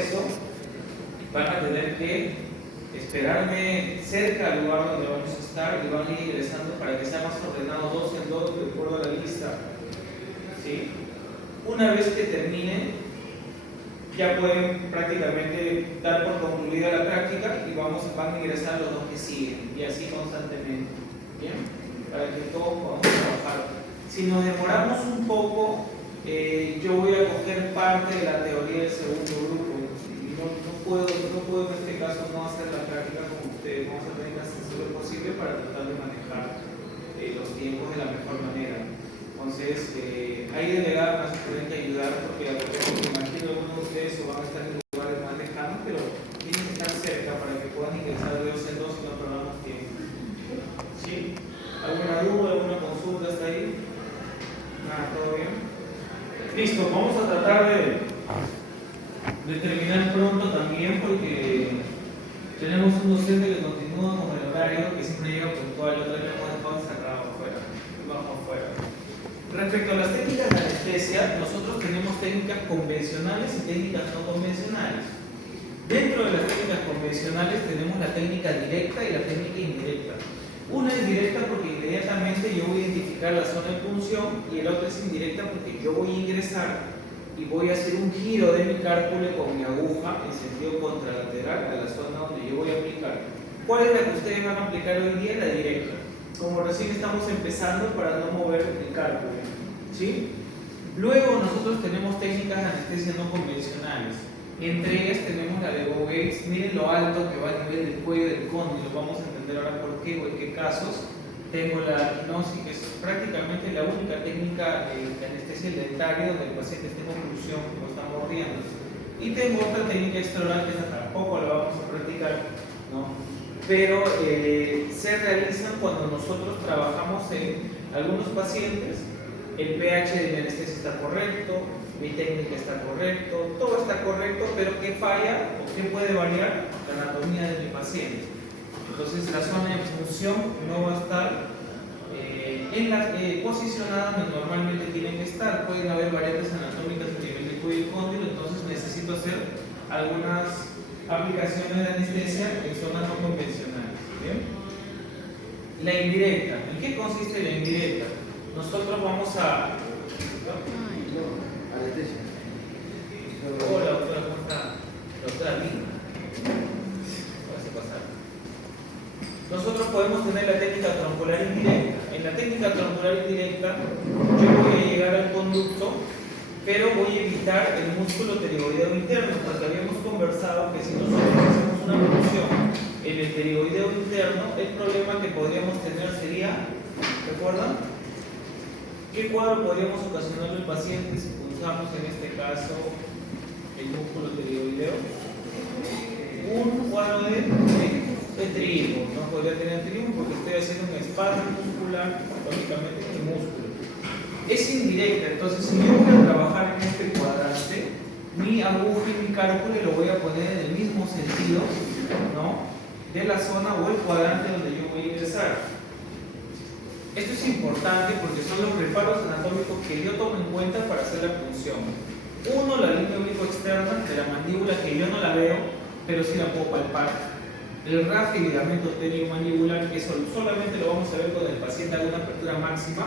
eso van a tener que esperarme cerca al lugar donde vamos a estar y van a ir ingresando para que sea más ordenado, dos en dos, de acuerdo a la lista. ¿Sí? Una vez que terminen, ya pueden prácticamente dar por concluida la práctica y van a ingresar los dos que siguen, y así constantemente. ¿Bien? Para que todos podamos trabajar. Si nos demoramos un poco, yo voy a coger parte de la teoría del segundo grupo. Y no puedo en este caso no hacer la práctica como ustedes. Vamos a tener que hacer lo posible para tratar de manejar los tiempos de la mejor manera. Entonces, hay delegados que tienen que ayudar porque me imagino algunos de ustedes van a estar en lugares más lejanos, pero tienen que estar cerca para que puedan ingresar de dos en dos y no perdamos tiempo. ¿Sí? ¿Alguna duda, alguna consulta hasta ahí? Nada, ¿todo bien? Listo, vamos a tratar de terminar pronto también porque tenemos un docente que continúa con el horario, que siempre llega puntual, el otro día hemos dejado encerrado afuera, vamos afuera. Respecto a las técnicas de anestesia, nosotros tenemos técnicas convencionales y técnicas no convencionales. Dentro de las técnicas convencionales tenemos la técnica directa y la técnica indirecta. Una es directa porque inmediatamente yo voy a identificar la zona de punción y el otro es indirecta porque yo voy a ingresar y voy a hacer un giro de mi cálculo con mi aguja en sentido contralateral a la zona donde yo voy a aplicar. ¿Cuál es la que ustedes van a aplicar hoy día? La directa. Como recién estamos empezando para no mover el cálculo. ¿Sí? Luego nosotros tenemos técnicas de anestesia no convencionales. Entre ellas tenemos la de Bow-Gates. Miren lo alto que va a nivel del cuello del cóndilo. Vamos a entender ahora por qué o en qué casos. Tengo la hipnosis, que es prácticamente la única técnica de anestesia dentaria donde el paciente esté en oclusión, que lo está mordiendo. Y tengo otra técnica extraoral que esa tampoco la vamos a practicar, ¿no? Pero se realizan cuando nosotros trabajamos en algunos pacientes. El pH de mi anestesia está correcto, mi técnica está correcto, todo está correcto, pero ¿qué falla o qué puede variar? La anatomía de mi paciente. Entonces la zona de función no va a estar posicionada donde normalmente tienen que estar. Pueden haber variantes anatómicas a nivel de cuello y cóndilo, entonces necesito hacer algunas aplicaciones de anestesia en zonas no convencionales. ¿Bien? La indirecta. ¿En qué consiste la indirecta? Nosotros vamos a... Anestesia. Hola, doctora, ¿cómo está? Doctora Lina. Nosotros podemos tener la técnica troncular indirecta. En la técnica troncular indirecta, yo voy a llegar al conducto, pero voy a evitar el músculo pterigoideo interno, porque habíamos conversado que si nosotros hacemos una punción en el pterigoideo interno, el problema que podríamos tener sería, ¿recuerdan? ¿Qué cuadro podríamos ocasionarle al paciente si punzamos en este caso el músculo pterigoideo? Un cuadro de trigo, no podría tener trigo porque estoy haciendo un espasmo muscular, lógicamente en el músculo. Es indirecta, entonces si yo voy a trabajar en este cuadrante, mi aguja y mi cálculo lo voy a poner en el mismo sentido, ¿no?, de la zona o el cuadrante donde yo voy a ingresar. Esto es importante porque son los reparos anatómicos que yo tomo en cuenta para hacer la punción. Uno, la línea oblicuo externa de la mandíbula, que yo no la veo, pero sí la puedo palpar. El RAF y ligamento tenido-mandibular, que eso solamente lo vamos a ver cuando el paciente haga una apertura máxima.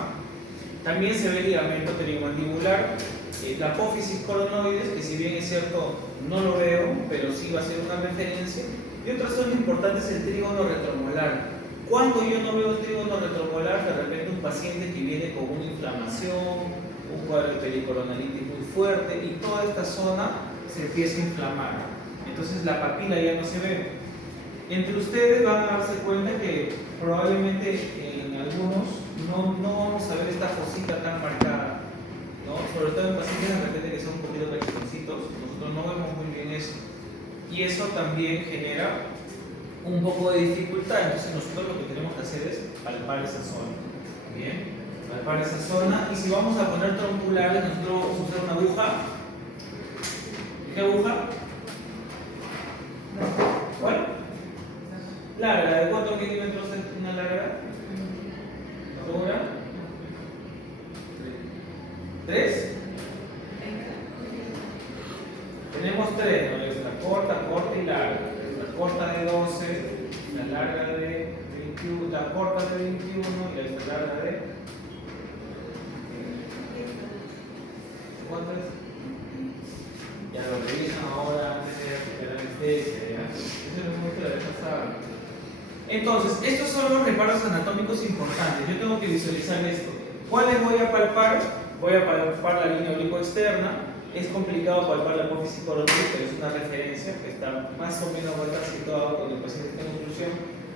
También se ve el ligamento tenido-mandibular, la apófisis coronoides, que si bien es cierto no lo veo, pero sí va a ser una referencia. Y otra zona importante es el trígono retromolar. Cuando yo no veo el trígono retromolar, de repente un paciente que viene con una inflamación, un cuadro de pericoronaritis muy fuerte, y toda esta zona se empieza a inflamar. Entonces la papila ya no se ve. Entre ustedes van a darse cuenta que probablemente en algunos no vamos a ver esta fosita tan marcada, ¿no? Sobre todo en pacientes de repente que son un poquito cachetoncitos, nosotros no vemos muy bien eso. Y eso también genera un poco de dificultad. Entonces nosotros lo que tenemos que hacer es palpar esa zona. Bien, palpar esa zona. Y si vamos a poner tronculares, nosotros vamos a usar una aguja. ¿Qué aguja? ¿Cuál? Larga. ¿De cuántos milímetros es una larga? ¿Segura? ¿3? Tenemos 3, ¿no? corta, corta y larga. La corta de 12, la larga de 21, la corta de 21 y la larga de... ¿Cuánto es? Ya lo revisan ahora antes de aplicar anestesia, ¿ya? Eso es mucho de la vez pasada. Entonces, estos son los reparos anatómicos importantes. Yo tengo que visualizar esto. ¿Cuáles voy a palpar? Voy a palpar la línea oblicuo externa. Es complicado palpar la apófisis coronal, pero es una referencia que está más o menos situada cuando el paciente está en oclusión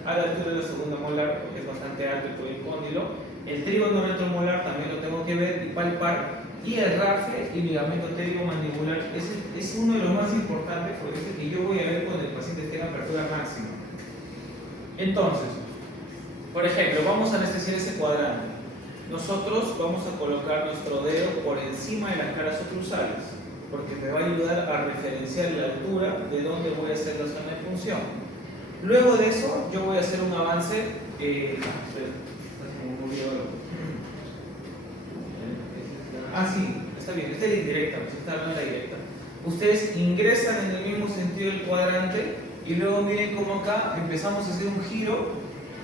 a la altura de la segunda molar, porque es bastante alto el cóndilo. El trígono retromolar también lo tengo que ver y palpar. Y el rafle y ligamento pterigomandibular es uno de los más importantes porque es el que yo voy a ver cuando el paciente tenga apertura máxima. Entonces, por ejemplo, vamos a anestesiar ese cuadrante. Nosotros vamos a colocar nuestro dedo por encima de las caras oclusales porque me va a ayudar a referenciar la altura de donde voy a hacer la zona de punción. Luego de eso, yo voy a hacer un avance. Sí, está bien, esta es la indirecta, pues está hablando de la directa. Ustedes ingresan en el mismo sentido del cuadrante y luego miren cómo acá empezamos a hacer un giro,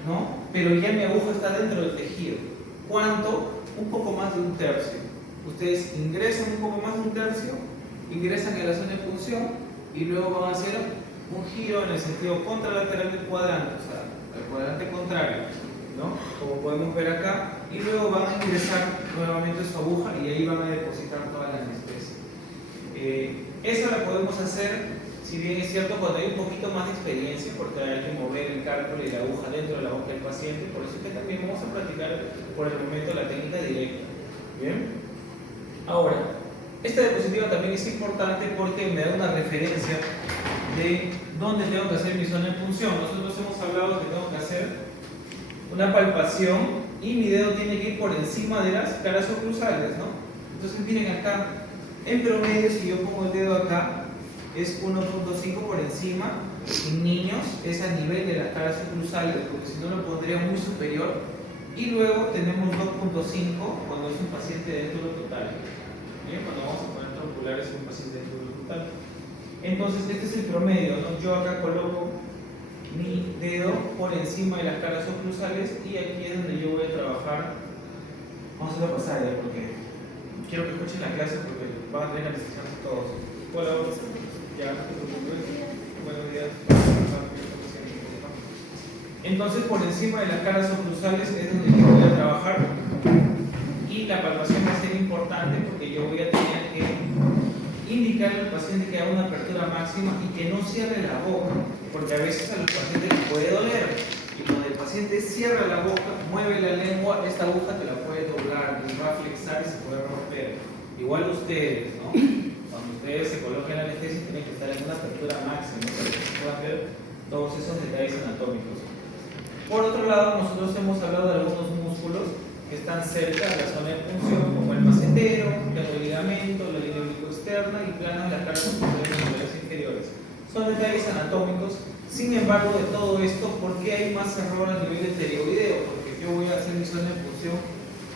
¿no? Pero ya mi aguja está dentro del tejido. ¿Cuánto? Un poco más de un tercio. Ustedes ingresan un poco más de un tercio, ingresan en la zona de punción y luego van a hacer un giro en el sentido contralateral del cuadrante, o sea, al cuadrante contrario, ¿no? Como podemos ver acá, y luego van a ingresar nuevamente su aguja y ahí van a depositar toda la anestesia. Eso la podemos hacer, si bien es cierto, cuando hay un poquito más de experiencia, porque hay que mover el cálculo y la aguja dentro de la boca del paciente, por eso es que también vamos a practicar por el momento la técnica directa. ¿Bien? Ahora, esta diapositiva también es importante porque me da una referencia de dónde tengo que hacer mi zona de punción. Nosotros hemos hablado que tengo que hacer una palpación y mi dedo tiene que ir por encima de las caras oclusales, ¿no? Entonces miren acá, en promedio si yo pongo el dedo acá es 1.5 por encima, en niños es a nivel de las caras oclusales, porque si no lo pondría muy superior, y luego tenemos 2.5 cuando es un paciente de dentro total. ¿Bien? Cuando vamos a poner tronculares en un paciente de dentro total. Entonces este es el promedio, ¿no? Yo acá coloco mi dedo por encima de las caras oclusales y aquí es donde yo voy a trabajar. Vamos a hacerlo pasar ya porque quiero que escuchen la clase porque van a tener anestesiados todos. Hola, ya, no te preocupes. Buenos días. Entonces por encima de las caras oclusales es donde yo voy a trabajar y la palpación va a ser importante porque yo voy a tener que indicarle al paciente que haga una apertura máxima y que no cierre la boca, porque a veces a los pacientes les puede doler y cuando el paciente cierra la boca, mueve la lengua, esta aguja te la puede doblar, te va a flexar y se puede romper. Igual ustedes, ¿no? Cuando ustedes se coloquen la anestesia tienen que estar en una apertura máxima para que se puedan ver todos esos detalles anatómicos. Por otro lado, nosotros hemos hablado de algunos músculos que están cerca de la zona de punción, como el macetero, el ligamento, la línea oblicuo externa y plano de las caras oculares inferiores. Son detalles anatómicos. Sin embargo, de todo esto, ¿por qué hay más error a nivel de pterigoideo? Porque yo voy a hacer mi zona de punción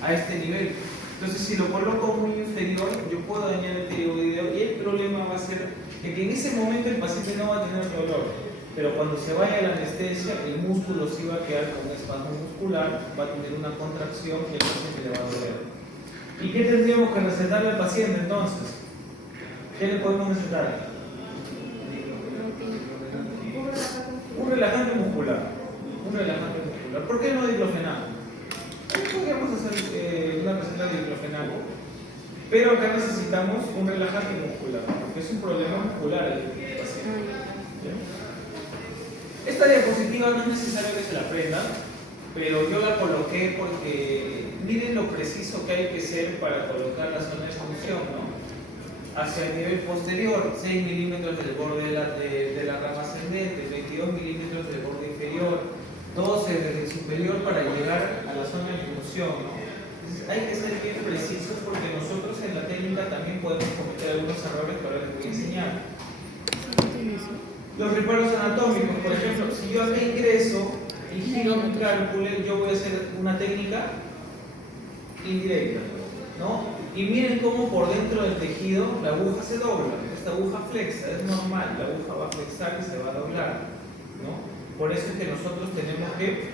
a este nivel. Entonces, si lo coloco muy inferior, yo puedo dañar el pterigoideo y el problema va a ser que en ese momento el paciente no va a tener dolor. Pero cuando se vaya la anestesia, el músculo sí va a quedar con un espasmo muscular, va a tener una contracción y el paciente le va a doler. ¿Y qué tendríamos que recetarle al paciente entonces? ¿Qué le podemos recetar? Un relajante muscular. Un relajante muscular. ¿Por qué no diclofenaco? Podríamos hacer una receta de diclofenaco, pero acá necesitamos un relajante muscular, porque es un problema muscular el paciente. ¿Bien? Esta diapositiva no es necesario que se la aprendan, pero yo la coloqué porque miren lo preciso que hay que ser para colocar la zona de punción, ¿no? Hacia el nivel posterior, 6 milímetros del borde de la rama ascendente, 22 milímetros del borde inferior, 12 desde el superior para llegar a la zona de punción, ¿no? Entonces hay que ser bien precisos porque nosotros en la técnica también podemos cometer algunos errores que ahora les voy a enseñar. Los reparos anatómicos, por ejemplo, si yo acá ingreso y giro mi cálculo, yo voy a hacer una técnica indirecta, ¿no? Y miren cómo por dentro del tejido la aguja se dobla. esta aguja flexa, es normal, la aguja va a flexar y se va a doblar, ¿no? Por eso es que nosotros tenemos que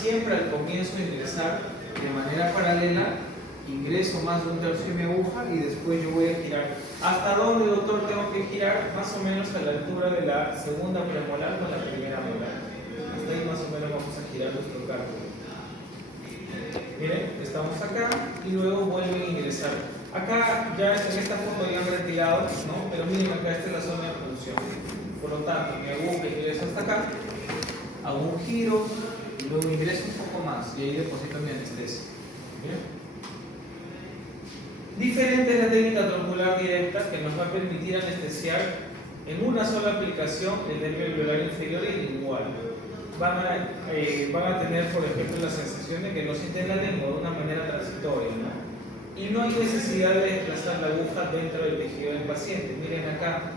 siempre al comienzo ingresar de manera paralela, ingreso más de un tercio de mi aguja y después yo voy a girar. ¿Hasta dónde, doctor, tengo que girar? Más o menos a la altura de la segunda premolar con la primera molar. Hasta ahí más o menos vamos a girar nuestro cálculo. Miren, estamos acá y luego vuelven a ingresar. Acá ya en esta foto ya han retirado, ¿no? Pero miren acá, esta es la zona de punción. Por lo tanto, mi aguja ingreso hasta acá, hago un giro y luego ingreso un poco más y ahí deposito mi anestesia. ¿Bien? Diferente es la técnica troncular directa que nos va a permitir anestesiar en una sola aplicación el nervio alveolar inferior y igual. Van a tener, por ejemplo, la sensación de que no sienten la lengua de una manera transitoria, ¿no? Y no hay necesidad de desplazar la aguja dentro del tejido del paciente. Miren acá,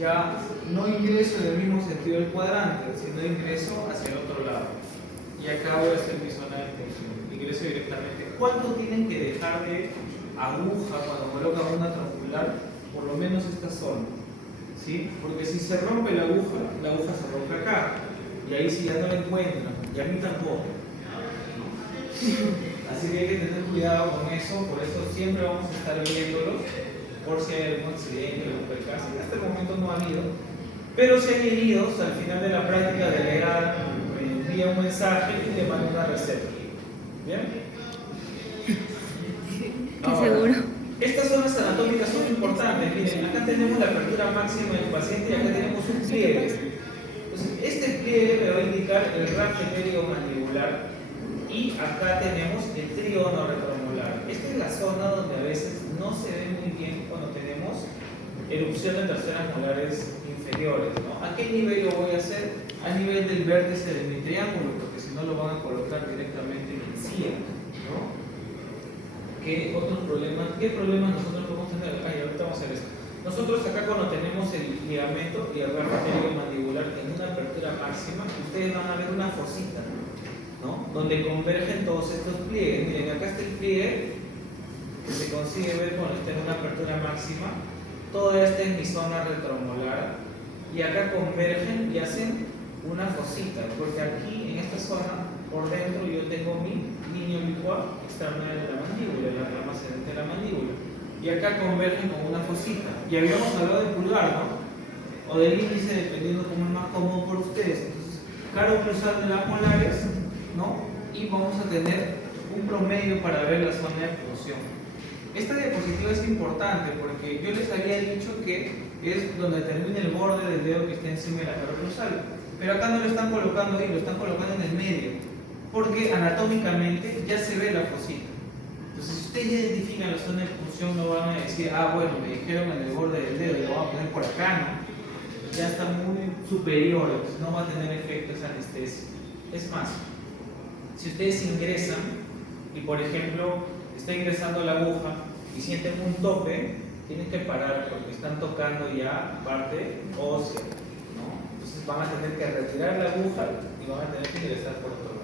ya no ingreso en el mismo sentido del cuadrante, sino ingreso hacia el otro lado. Y acá voy a hacer mi zona de punción. Ingreso directamente. ¿Cuánto tienen que dejar de aguja cuando colocan una troncular? Por lo menos esta zona, ¿sí? Porque si se rompe la aguja se rompe acá. Y ahí sí ya no la encuentran, y a mí tampoco. Así que hay que tener cuidado con eso, por eso siempre vamos a estar viéndolos, por si hay algún accidente, algún percance. Hasta el momento no ha habido, pero si hay heridos, al final de la práctica delegada me envía un mensaje y le manda una receta. ¿Bien? Ahora, seguro. Estas zonas anatómicas son importantes. Miren, acá tenemos la apertura máxima del paciente y acá tenemos un pliegue. Este pliegue me va a indicar el raje mandibular y acá tenemos el trígono retromolar. Esta es la zona donde a veces no se ve muy bien cuando tenemos erupción de terceras molares inferiores, ¿no? ¿A qué nivel lo voy a hacer? A nivel del vértice de mi triángulo, porque si no lo van a colocar directamente en encía, ¿no? ¿Qué otros problemas? ¿Qué problemas nosotros podemos tener? Ahorita vamos a hacer esto. Nosotros acá cuando tenemos el ligamento y el raje mandibular en una apertura máxima, ustedes van a ver una fosita, ¿no? Donde convergen todos estos pliegues. Miren, acá está el pliegue que se consigue ver cuando está en una apertura máxima. Toda esta es mi zona retromolar y acá convergen y hacen una fosita, porque aquí en esta zona por dentro yo tengo mi línea oblicuar externa de la mandíbula, la rama ascendente de la mandíbula. Y acá convergen con una fosita. Y habíamos hablado del pulgar, ¿no? O del índice, dependiendo cómo es más cómodo por ustedes. Entonces, caro cruzado de las molares, ¿no? Y vamos a tener un promedio para ver la zona de punción. Esta diapositiva es importante porque yo les había dicho que es donde termina el borde del dedo que está encima de la caro cruzal. Pero acá no lo están colocando ahí, lo están colocando en el medio. Porque anatómicamente ya se ve la fosita. Entonces, si ustedes ya identifican la zona de punción, no van a decir, ah, bueno, me dijeron en el borde del dedo, lo voy a poner por acá, ¿no? Ya está muy superior, entonces no va a tener efecto esa anestesia. Es más, si ustedes ingresan y, por ejemplo, está ingresando la aguja y sienten un tope, tienen que parar porque están tocando ya parte ósea, ¿no? Entonces van a tener que retirar la aguja y van a tener que ingresar por otro lado.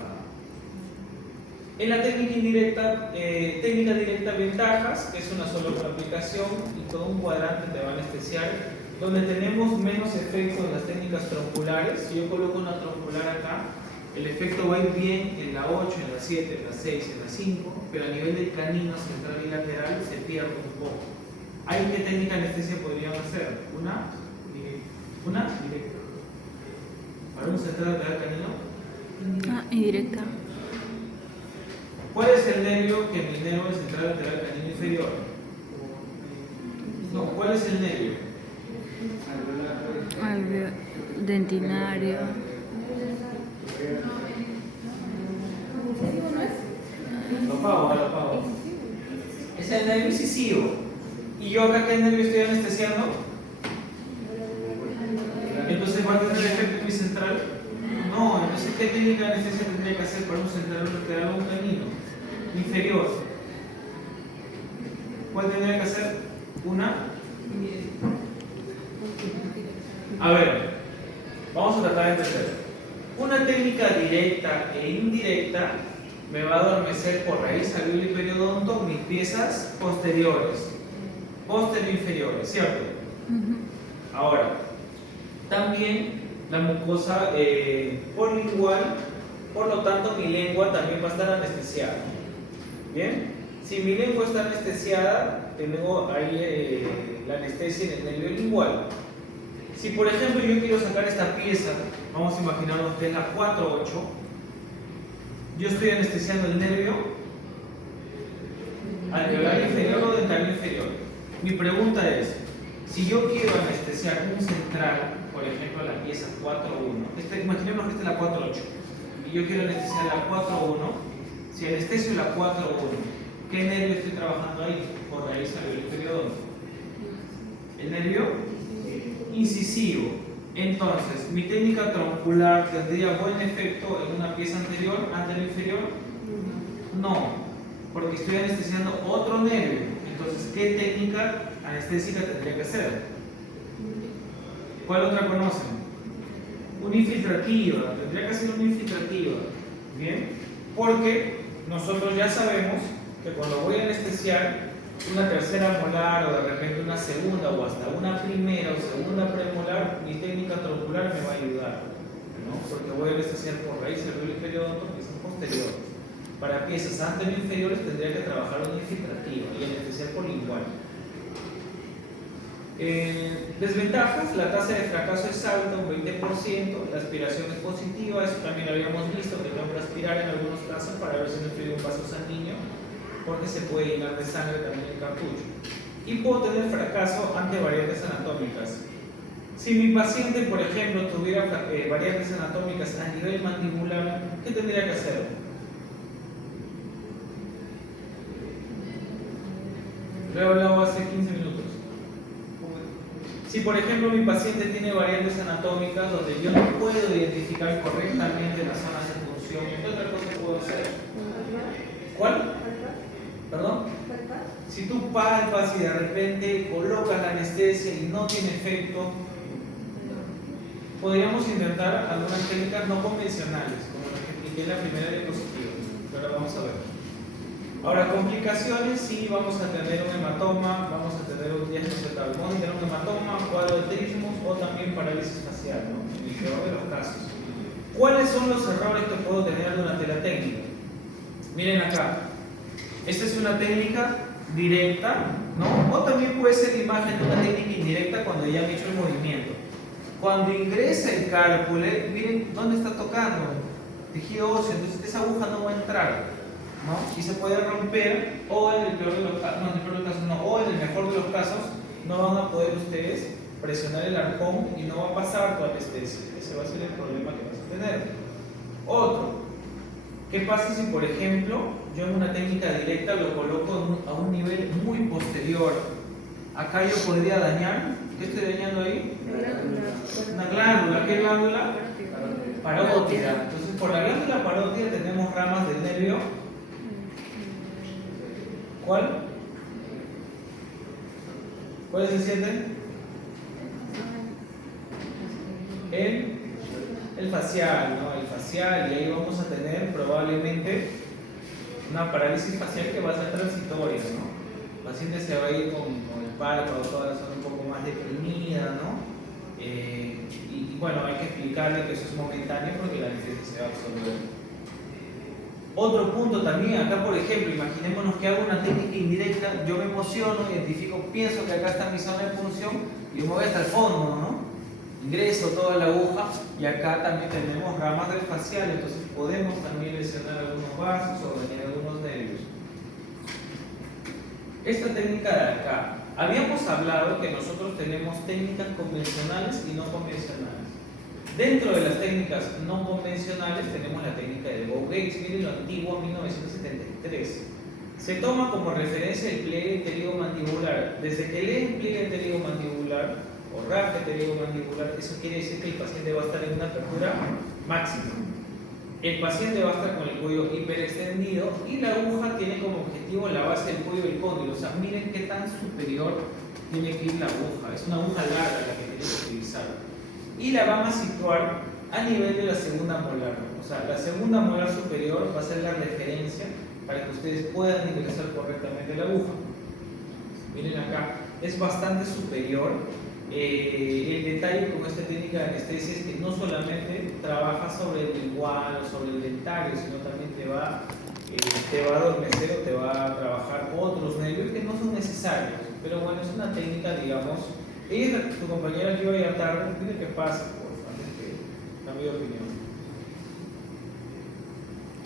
En la técnica indirecta, técnica directa ventajas, que es una sola aplicación y todo un cuadrante te va a anestesiar, donde tenemos menos efectos en las técnicas tronculares. Si yo coloco una troncular acá, el efecto va a ir bien en la 8, en la 7, en la 6, en la 5, pero a nivel del canino central y lateral se pierde un poco. ¿Hay qué técnica de anestesia podrían hacer? Una directa. ¿Para un central lateral canino? Indirecta. ¿Cuál es el nervio que me inerva el central lateral canino inferior? No, ¿cuál es el nervio? Dentinario. Lo pago. Es el nervio incisivo. ¿Y yo acá qué nervio estoy anestesiando? Entonces, ¿va a tener efecto en mi central? No, entonces, ¿qué técnica de anestesia tendría que hacer para un central lateral o un canino inferior? ¿Cuál tendría que hacer? Una. A ver, vamos a tratar de entender. Una técnica directa e indirecta me va a adormecer por raíz, alveolo y periodonto mis piezas posteriores, posterior inferiores, ¿cierto? Ahora, también la mucosa polingual, por lo tanto mi lengua también va a estar anestesiada. ¿Bien? Si mi lengua está anestesiada, tengo ahí la anestesia en el nervio lingual. Si por ejemplo yo quiero sacar esta pieza, vamos a imaginarnos que es la 4-8, yo estoy anestesiando el nervio alveolar inferior o dental inferior. Mi pregunta es, si yo quiero anestesiar un central, por ejemplo la pieza 4-1, imaginemos que esta es la 4-8, y yo quiero anestesiar la 4-1, si anestesio la 4-1, ¿qué nervio estoy trabajando ahí? Por raíz alveolar inferior. El nervio incisivo. Entonces, ¿mi técnica troncular tendría buen efecto en una pieza anterior, inferior? No, porque estoy anestesiando otro nervio. Entonces, ¿qué técnica anestésica tendría que hacer? ¿Cuál otra conocen? Una infiltrativa, tendría que ser una infiltrativa. ¿Bien? Porque nosotros ya sabemos que cuando voy a anestesiar una tercera molar o de repente una segunda o hasta una primera o segunda premolar, mi técnica troncular me va a ayudar, ¿no? Porque voy a anestesiar por raíz alveolar inferior o piezas posteriores. Para piezas anterior inferiores tendría que trabajar una infiltrativa y anestesiar por lingual. Desventajas: la tasa de fracaso es alta, un 20%, la aspiración es positiva, eso también lo habíamos visto, que tengo que aspirar en algunos casos para ver si no estoy en un vaso sanguíneo, porque se puede llenar de sangre también el cartucho. Y puedo tener fracaso ante variantes anatómicas. Si mi paciente, por ejemplo, tuviera variantes anatómicas a nivel mandibular, ¿qué tendría que hacer? Lo he hablado hace 15 minutos. Si, por ejemplo, mi paciente tiene variantes anatómicas donde yo no puedo identificar correctamente las zonas de función, ¿qué otra cosa puedo hacer? ¿Cuál? ¿Perdón? Si tú palpas y de repente colocas la anestesia y no tiene efecto, podríamos intentar algunas técnicas no convencionales, como las que expliqué en la primera diapositiva, pero vamos a ver. Ahora, complicaciones: sí, vamos a tener un hematoma, vamos a tener un diagnóstico, vamos a tener un hematoma, cuadro de trismus o también parálisis facial, ¿no? En el peor de los casos. ¿Cuáles son los errores que puedo tener durante la técnica? Miren acá. Esta es una técnica directa, ¿no? O también puede ser la imagen de una técnica indirecta cuando ya han hecho el movimiento. Cuando ingresa el cárpule, miren dónde está tocando, tejido óseo, entonces esa aguja no va a entrar, ¿no? Y se puede romper, o en el peor de los casos, no, en el peor de los casos no, o en el mejor de los casos, no van a poder ustedes presionar el arpón y no va a pasar tu anestesia. Ese va a ser el problema que vas a tener. Otro. ¿Qué pasa si, por ejemplo, yo en una técnica directa lo coloco a un nivel muy posterior? Acá yo podría dañar, ¿qué estoy dañando ahí? Una glándula. ¿Qué glándula? Parótida. Entonces, por la glándula parótida tenemos ramas del nervio. ¿Cuál? ¿Cuáles se sienten? El facial, ¿no? El facial, y ahí vamos a tener probablemente una parálisis facial que va a ser transitoria, ¿no? El paciente se va a ir con el párpado, toda la zona un poco más deprimida, ¿no? Y bueno, hay que explicarle que eso es momentáneo porque la anestesia se va a absorber. Otro punto también, acá por ejemplo, imaginémonos que hago una técnica indirecta, yo me emociono, identifico, pienso que acá está mi zona de función y yo me voy hasta el fondo, ¿no? Ingreso toda la aguja y acá también tenemos ramas del facial, entonces podemos también lesionar algunos vasos o dañar algunos nervios. Esta técnica de acá, habíamos hablado que nosotros tenemos técnicas convencionales y no convencionales. Dentro de las técnicas no convencionales tenemos la técnica de Bow-Gates, miren lo antiguo, 1973. Se toma como referencia el pliegue pterigomandibular. Desde que leen pliegue pterigomandibular o raje pterigomandibular, eso quiere decir que el paciente va a estar en una apertura máxima. El paciente va a estar con el cuello hiperextendido y la aguja tiene como objetivo la base del cuello del cóndilo. O sea, miren qué tan superior tiene que ir la aguja. Es una aguja larga la que tiene que utilizar. Y la vamos a situar a nivel de la segunda molar. O sea, la segunda molar superior va a ser la referencia para que ustedes puedan ingresar correctamente la aguja. Miren acá, es bastante superior El detalle con esta técnica de anestesia es que no solamente trabaja sobre el lingual o sobre el dentario, sino también te va a adormecer o te va a trabajar otros nervios que no son necesarios. Pero bueno, es una técnica, digamos. Ella es tu compañera que iba a ir tarde, dile que pase, por favor, que cambie de opinión.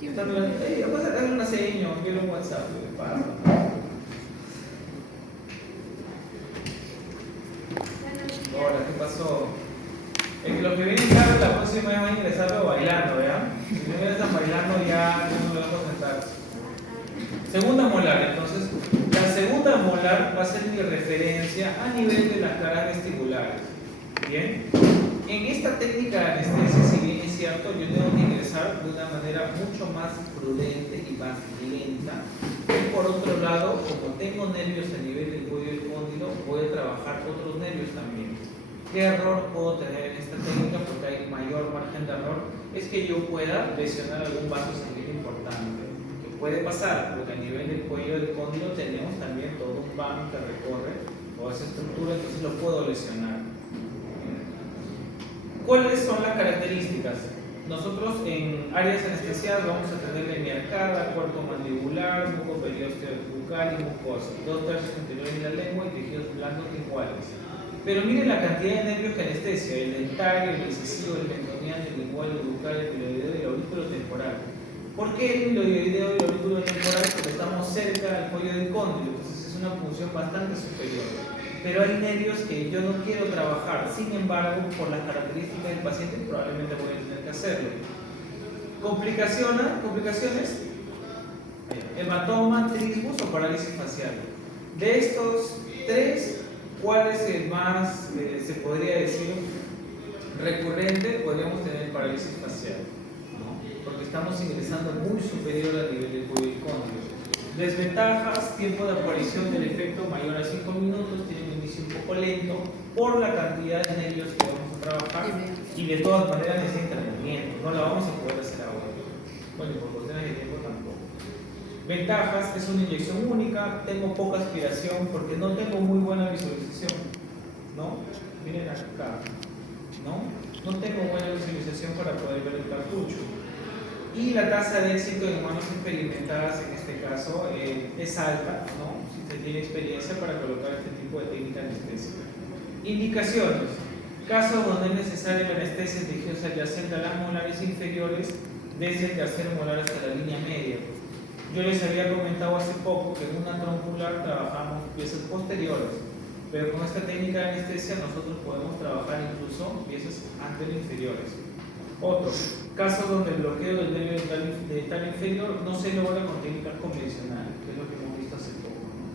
Está mirando, vamos a darle una seña, envíale un WhatsApp, ¿qué pasa? Hola, ¿qué pasó? Es que los que vienen tarde la próxima vez van a ingresar bailando, ¿verdad? Si no ingresan bailando ya no me van a sentar. Segunda molar, entonces, la segunda molar va a ser mi referencia a nivel de las caras vestibulares. ¿Bien? En esta técnica de anestesia, si bien es cierto, yo tengo que ingresar de una manera mucho más prudente y más lenta. Y por otro lado, como tengo nervios a nivel del cuello del cóndilo, voy a trabajar otros nervios también. ¿Qué error puedo tener en esta técnica? Porque hay mayor margen de error. Es que yo pueda lesionar algún vaso sanguíneo importante. Que puede pasar, porque a nivel del cuello del cóndilo tenemos también todo un van que recorre toda esa estructura, entonces lo puedo lesionar. ¿Cuáles son las características? Nosotros en áreas anestesiadas vamos a tener hemiarcada, cuerpo mandibular, muco periósteo bucal y mucosa, 2/3 anteriores de la lengua y tejidos blandos iguales. Pero miren la cantidad de nervios que anestesia: el dentario, el incisivo, el mentoniano, el lingual, el bucal, el miloideo y el aurículo temporal. ¿Por qué el miloideo y el aurículo temporal? Porque estamos cerca del cuello del cóndilo, entonces es una función bastante superior. Pero hay nervios que yo no quiero trabajar, sin embargo, por las características del paciente, probablemente voy a tener que hacerlo. ¿Complicaciones? Hematoma, trismus o parálisis facial. De estos tres, ¿cuál es el más, se podría decir, recurrente? Podríamos tener parálisis facial, ¿no? Porque estamos ingresando muy superior al nivel del cuello del cóndilo. Desventajas: tiempo de aparición del efecto mayor a 5 minutos, tiene un inicio un poco lento por la cantidad de nervios que vamos a trabajar y de todas maneras necesita entrenamiento, no la vamos a poder hacer ahora. Bueno, y por cuestiones de tiempo tampoco. Ventajas: es una inyección única, tengo poca aspiración porque no tengo muy buena visualización, ¿no? Miren acá, ¿no? No tengo buena visualización para poder ver el cartucho. Y la tasa de éxito en manos experimentadas en este caso es alta, ¿no? Si se tiene experiencia para colocar este tipo de técnica anestésica. Indicaciones: casos donde es necesaria la anestesia en tejidos adyacentes a las molares inferiores, desde el tercer molar hasta la línea media. Yo les había comentado hace poco que en una troncular trabajamos piezas posteriores, pero con esta técnica de anestesia nosotros podemos trabajar incluso piezas anteroinferiores. Otro, casos donde el bloqueo del nervio dental inferior no se logra con técnicas convencionales, que es lo que hemos visto hace poco, ¿no?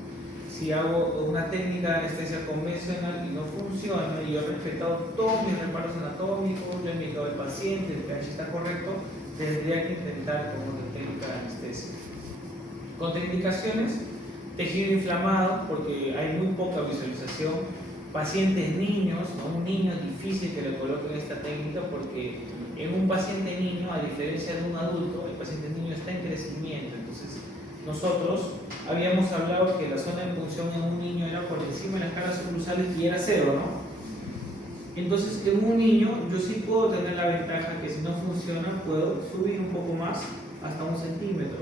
Si hago una técnica de anestesia convencional y no funciona, y yo he respetado todos mis reparos anatómicos, yo he indicado al paciente, el pH está correcto, tendría que intentar con una técnica de anestesia. Contraindicaciones: tejido inflamado, porque hay muy poca visualización. Pacientes niños, ¿no? Un niño es difícil que le coloquen esta técnica porque en un paciente niño, a diferencia de un adulto, el paciente niño está en crecimiento. Entonces, nosotros habíamos hablado que la zona de punción en un niño era por encima de las caras oclusales y era 0, ¿no? Entonces, en un niño yo sí puedo tener la ventaja que si no funciona, puedo subir un poco más, hasta 1 centímetro,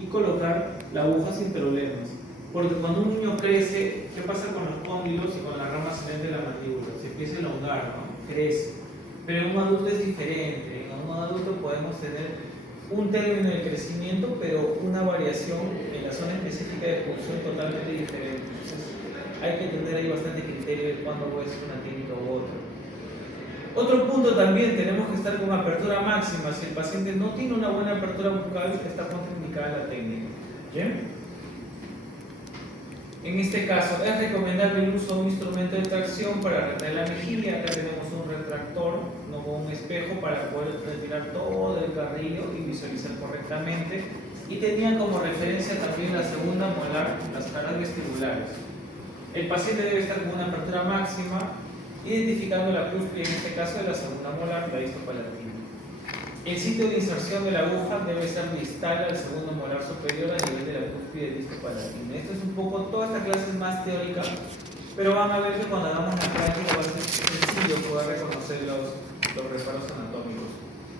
y colocar la aguja sin problemas. Porque cuando un niño crece, ¿qué pasa con los cóndilos y con la rama ascendente de la mandíbula? Se empieza a elongar, ¿no? Crece. Pero en un adulto es diferente. En un adulto podemos tener un término de crecimiento, pero una variación en la zona específica de punción totalmente diferente. Entonces, hay que tener ahí bastante criterio de cuándo voy a hacer una técnica u otra. Otro punto también, tenemos que estar con apertura máxima. Si el paciente no tiene una buena apertura bucal, está contraindicada la técnica. ¿Bien? En este caso, es recomendable el uso de un instrumento de tracción para retraer la mejilla. Acá tenemos un retractor, no con un espejo, para poder retirar todo el carrillo y visualizar correctamente. Y tenía como referencia también la segunda molar, las caras vestibulares. El paciente debe estar con una apertura máxima, identificando la cúspide, en este caso de la segunda molar, la histopalatina. El sitio de inserción de la aguja debe ser distal al segundo molar superior a nivel de la cúspide histopalatina. Esto es un poco, toda esta clase es más teórica, pero van a ver que cuando hagamos la práctica va a ser sencillo poder reconocer los reparos anatómicos.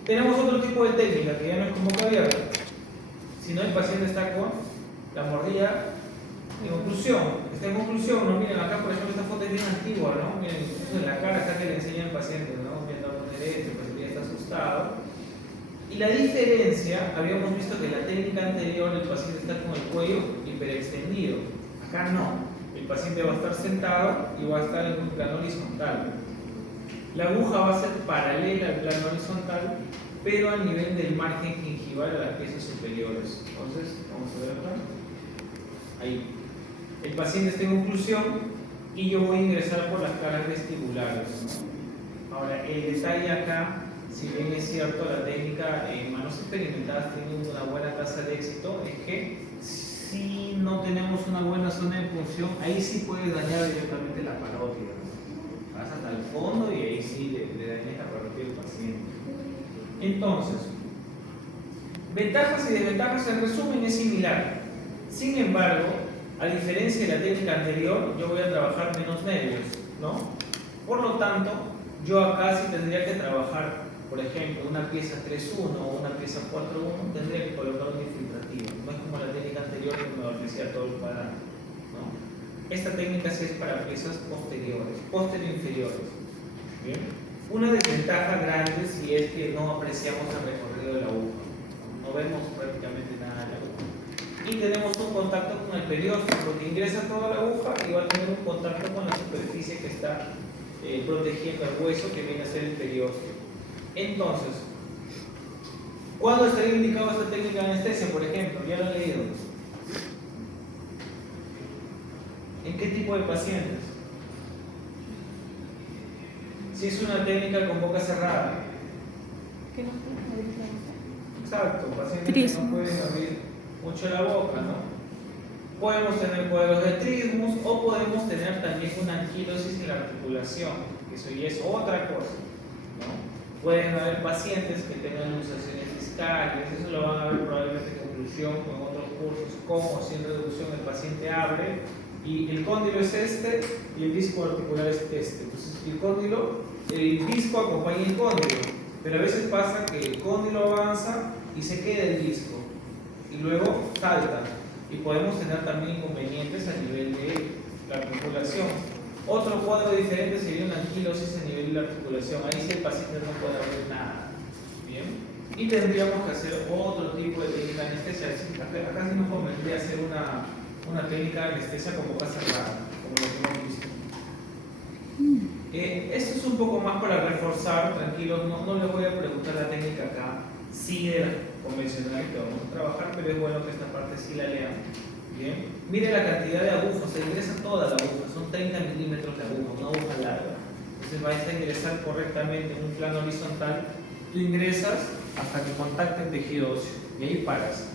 Tenemos otro tipo de técnica que ya no es como abierta, sino el paciente está con la mordida en oclusión. Está en oclusión, ¿no? Miren acá, por ejemplo, esta foto es bien antigua, ¿no? Miren, incluso en la cara está que le enseña al paciente, ¿no? Viendo a poner esto, el paciente ya está asustado. Y la diferencia, habíamos visto que en la técnica anterior el paciente está con el cuello hiperextendido. Acá no. El paciente va a estar sentado y va a estar en un plano horizontal. La aguja va a ser paralela al plano horizontal, pero a nivel del margen gingival a las piezas superiores. Entonces, vamos a ver acá. Ahí. El paciente está en oclusión y yo voy a ingresar por las caras vestibulares, ¿no? Ahora, el detalle acá, si bien es cierto, la técnica en manos experimentadas tiene una buena tasa de éxito, es que si no tenemos una buena zona de punción, ahí sí puede dañar directamente la parótida, ¿no? Vas hasta el fondo y ahí sí le dañas la parótida del paciente. Entonces, ventajas y desventajas en resumen es similar. Sin embargo, a diferencia de la técnica anterior, yo voy a trabajar menos nervios, ¿no? Por lo tanto, yo acá sí tendría que trabajar, por ejemplo, una pieza 3-1 o una pieza 4-1, tendría que colocar un infiltrativo. No es como la técnica anterior que me ofrecía todo el cuadrado, ¿no? Esta técnica sí es para piezas posteriores, posterior-inferiores. ¿Bien? Una desventaja grande si es que no apreciamos el recorrido de la aguja. No vemos prácticamente nada de la aguja. Y tenemos un contacto con el periósteo, porque ingresa toda la aguja y va a tener un contacto con la superficie que está protegiendo el hueso, que viene a ser el periósteo. Entonces, ¿cuándo estaría indicado esta técnica de anestesia, por ejemplo? Ya lo han leído. ¿En qué tipo de pacientes? Si es una técnica con boca cerrada. ¿Qué no pueden abrir la boca? Exacto, pacientes que no pueden abrir mucho la boca, ¿no? Podemos tener cuadros de trismus o podemos tener también una anquilosis en la articulación, que eso ya es otra cosa, ¿no? Pueden haber pacientes que tengan luxaciones discales, eso lo van a ver probablemente en conclusión o en otros cursos, como sin reducción el paciente abre y el cóndilo es este y el disco articular es este. Entonces el cóndilo, el disco acompaña el cóndilo, pero a veces pasa que el cóndilo avanza y se queda el disco y luego salta. Y podemos tener también inconvenientes a nivel de la articulación. Otro cuadro diferente sería una anquilosis a nivel de la articulación. Ahí sí el paciente no puede abrir nada. ¿Bien? Y tendríamos que hacer otro tipo de técnica de anestesia. Acá sí nos convendría hacer una técnica de anestesia con boca cerrada, como lo que hemos visto. Esto es un poco más para reforzar, tranquilos, no les voy a preguntar la técnica acá. Sí era convencional que vamos a trabajar, pero es bueno que esta parte sí la lean. Bien. Mire la cantidad de agujas, se ingresa toda la aguja, son 30 milímetros de aguja, una aguja larga. Entonces vais a ingresar correctamente en un plano horizontal. Tú ingresas hasta que contacte el tejido óseo y ahí paras.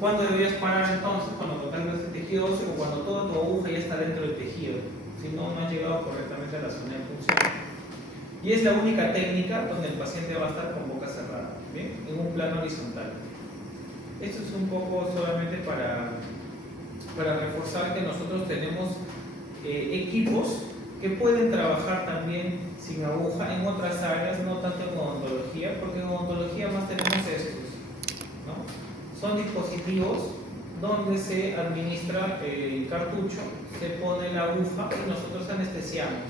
¿Cuándo deberías parar entonces? Cuando contactes el tejido óseo o cuando toda tu aguja ya está dentro del tejido, si no has llegado correctamente a la zona de punción. Y es la única técnica donde el paciente va a estar con boca cerrada, ¿bien? En un plano horizontal. Esto es un poco solamente para reforzar que nosotros tenemos equipos que pueden trabajar también sin aguja en otras áreas, no tanto en odontología, porque en odontología más tenemos estos, ¿no? Son dispositivos donde se administra el cartucho, se pone la aguja y nosotros anestesiamos.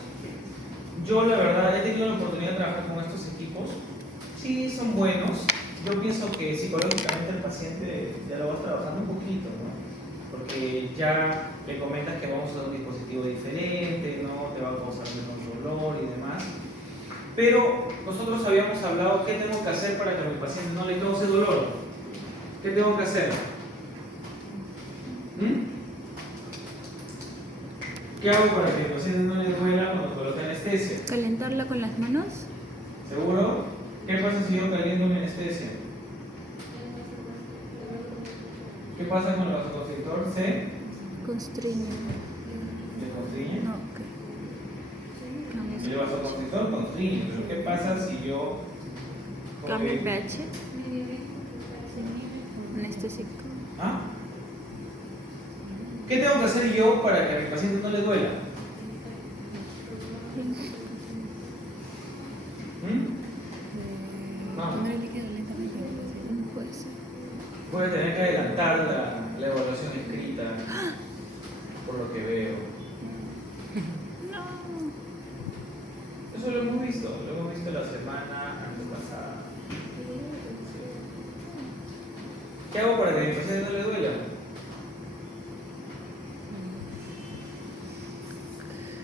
Yo la verdad he tenido la oportunidad de trabajar con estos equipos, sí son buenos. Yo pienso que psicológicamente el paciente ya lo vas trabajando un poquito, ¿no? Porque ya le comentas que vamos a usar un dispositivo diferente, ¿no? Te va a causar menos dolor y demás. Pero nosotros habíamos hablado qué tengo que hacer para que a mi paciente no le cause dolor. ¿Qué tengo que hacer? ¿Qué hago para que el paciente no le duela cuando coloca anestesia? ¿Calentarla con las manos? ¿Seguro? ¿Qué pasa si yo caliento una anestesia? ¿Qué pasa con el vasoconstrictor? ¿Se Constriñe. ¿Se constriñe? No, ok. El vasoconstrictor constriñe, pero ¿qué pasa si yo Cambio pH. Anestésico. ¿Ah? ¿Qué tengo que hacer yo para que a mi paciente no le duela? Voy a tener que adelantar la evaluación escrita, por lo que veo. No. Eso lo hemos visto la semana antepasada. ¿Qué hago para que a mi paciente no le duela?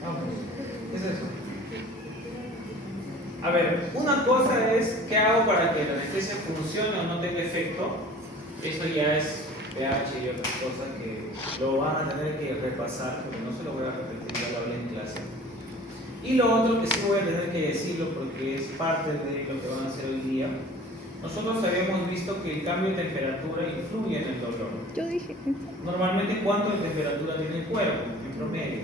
Vamos, ¿qué es eso? A ver, una cosa es qué hago para que la anestesia funcione o no tenga efecto. Eso ya es pH y otras cosas que lo van a tener que repasar, porque no se lo voy a repetir, ya lo hablé en clase. Y lo otro que sí voy a tener que decirlo porque es parte de lo que van a hacer hoy día. Nosotros habíamos visto que el cambio de temperatura influye en el dolor. Yo dije Normalmente, ¿cuánto de temperatura tiene el cuerpo en promedio?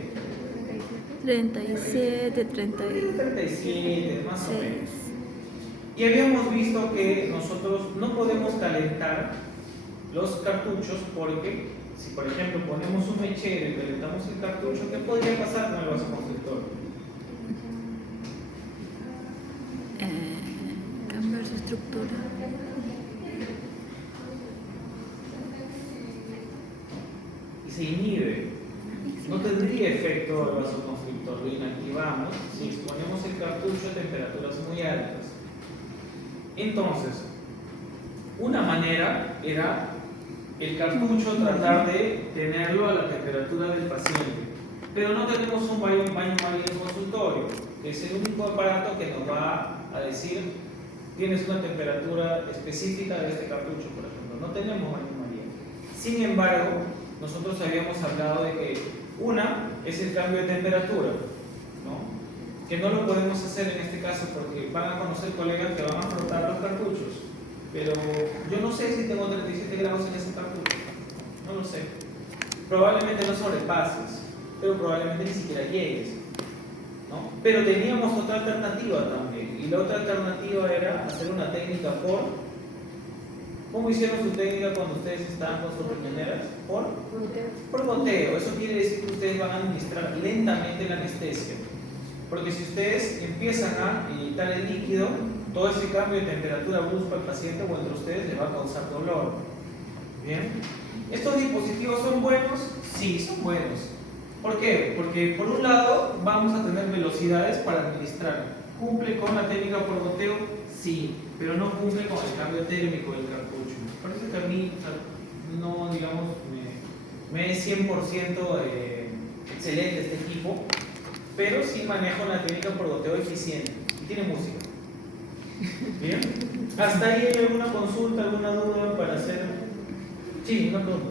37, 36. 37, más o menos. Y habíamos visto que nosotros no podemos calentar los cartuchos porque si por ejemplo ponemos un mechero y calentamos el cartucho, ¿qué podría pasar con el vasoconstrictor? Cambiar su estructura. Y se inhibe. No tendría efecto el vasoconstrictor, lo inactivamos si exponemos el cartucho a temperaturas muy altas. Entonces, una manera era el cartucho tratar de tenerlo a la temperatura del paciente, pero no tenemos un baño María en consultorio, que es el único aparato que nos va a decir tienes una temperatura específica de este cartucho, por ejemplo. No tenemos baño María. Sin embargo, nosotros habíamos hablado de que una es el cambio de temperatura, ¿no? Que no lo podemos hacer en este caso porque van a conocer colegas que van a frotar los cartuchos, pero yo no sé si tengo 37 grados en ese cartucho, no lo sé. Probablemente no sobrepases, pero probablemente ni siquiera llegues, ¿no? Pero teníamos otra alternativa también, y la otra alternativa era hacer una técnica por... ¿Cómo hicieron su técnica cuando ustedes estaban con sus riñoneras? Por goteo. Eso quiere decir que ustedes van a administrar lentamente la anestesia. Porque si ustedes empiezan a inyectar el líquido, todo ese cambio de temperatura brusco al paciente o entre ustedes les va a causar dolor. ¿Bien? ¿Estos dispositivos son buenos? Sí, son buenos. ¿Por qué? Porque por un lado vamos a tener velocidades para administrar. ¿Cumple con la técnica por goteo? Sí, pero no cumple con el cambio térmico del cartucho. Por eso que a mí, no, digamos, me es 100% excelente este equipo, pero sí manejo una técnica por goteo eficiente y tiene música. ¿Bien? ¿Hasta ahí hay alguna consulta, alguna duda para hacer? Sí, una pregunta.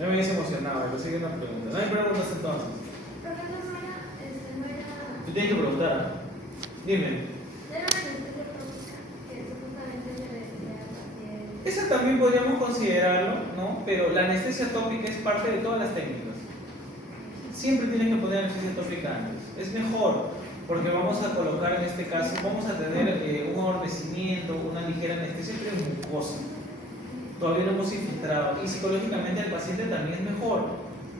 No me habías emocionado, pero sigue una pregunta. No hay preguntas entonces. Tú tienes que preguntar. Dime. Esa también podríamos considerarlo, ¿no? Pero la anestesia tópica es parte de todas las técnicas. Siempre tienen que poner anestesia tópica antes. Es mejor, porque vamos a colocar en este caso, vamos a tener un adormecimiento, una ligera anestesia, pero es mucosa. Todavía no hemos infiltrado. Y psicológicamente el paciente también es mejor.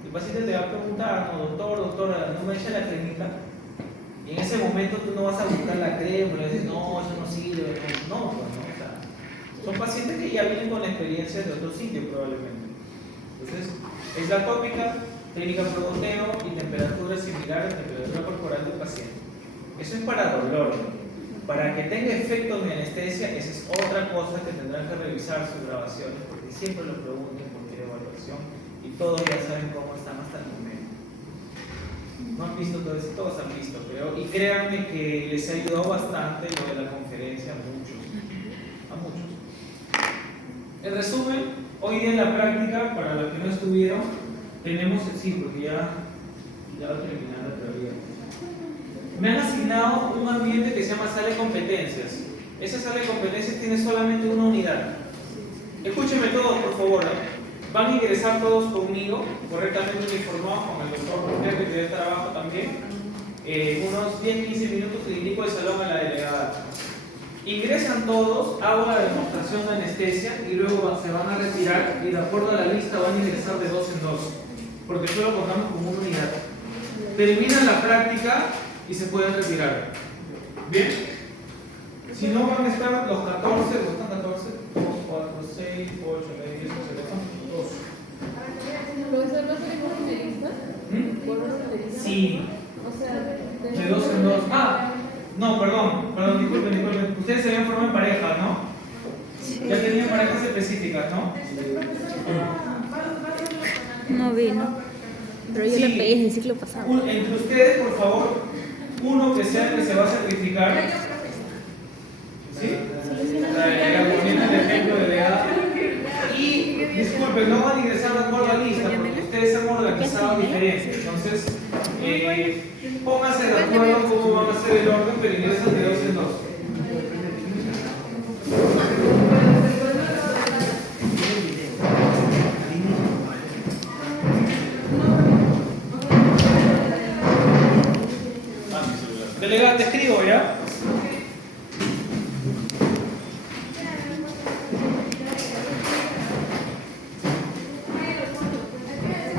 El paciente te va a preguntar, no, doctora, ¿no me echa la cremita? Y en ese momento tú no vas a buscar la crema, y le dices, no, eso no sirve, no, pues no. Son pacientes que ya vienen con experiencias de otro sitio probablemente. Entonces, es la tópica, técnica por goteo y temperatura similar a temperatura corporal del paciente. Eso es para dolor. Para que tenga efecto de anestesia, esa es otra cosa que tendrán que revisar sus grabaciones, porque siempre lo preguntan por qué evaluación y todos ya saben cómo están hasta el momento. No han visto todo eso, todos han visto, creo, y créanme que les ayudó bastante lo de la conferencia a muchos. En resumen, hoy día en la práctica, para los que no estuvieron, tenemos, sí, porque ya va a terminar la teoría. Me han asignado un ambiente que se llama sala de competencias. Esa sala de competencias tiene solamente una unidad. Escúchenme todos, por favor, ¿no? Van a ingresar todos conmigo, correctamente uniformados con el doctor Cortés, que tiene trabajo también. Unos 10-15 minutos le indico el salón a la delegada. Ingresan todos, hago la demostración de anestesia y luego se van a retirar y de acuerdo a la lista van a ingresar de 2 en 2, porque solo contamos como una unidad. Terminan la práctica y se pueden retirar. ¿Bien? Si no van a estar los 14, ¿o están 14? 2, 4, 6, 6, 8, 9, 10, 11, 12. ¿Profesor, no tenemos numerista? ¿Por orden de lista? Sí, O sea, de 2 en 2. Ah, no, perdón, disculpen. Ustedes se habían formado en pareja, ¿no? Sí. Ya tenían parejas específicas, ¿no? No vino. Pero yo Sí. le pedí en el ciclo pasado. Entre ustedes, por favor, uno que sea el que se va a sacrificar. ¿Sí? La poniendo el ejemplo de Lea. Y disculpen, no van a ingresar de acuerdo a la lista porque ustedes se han organizado diferente. Entonces, pónganse de acuerdo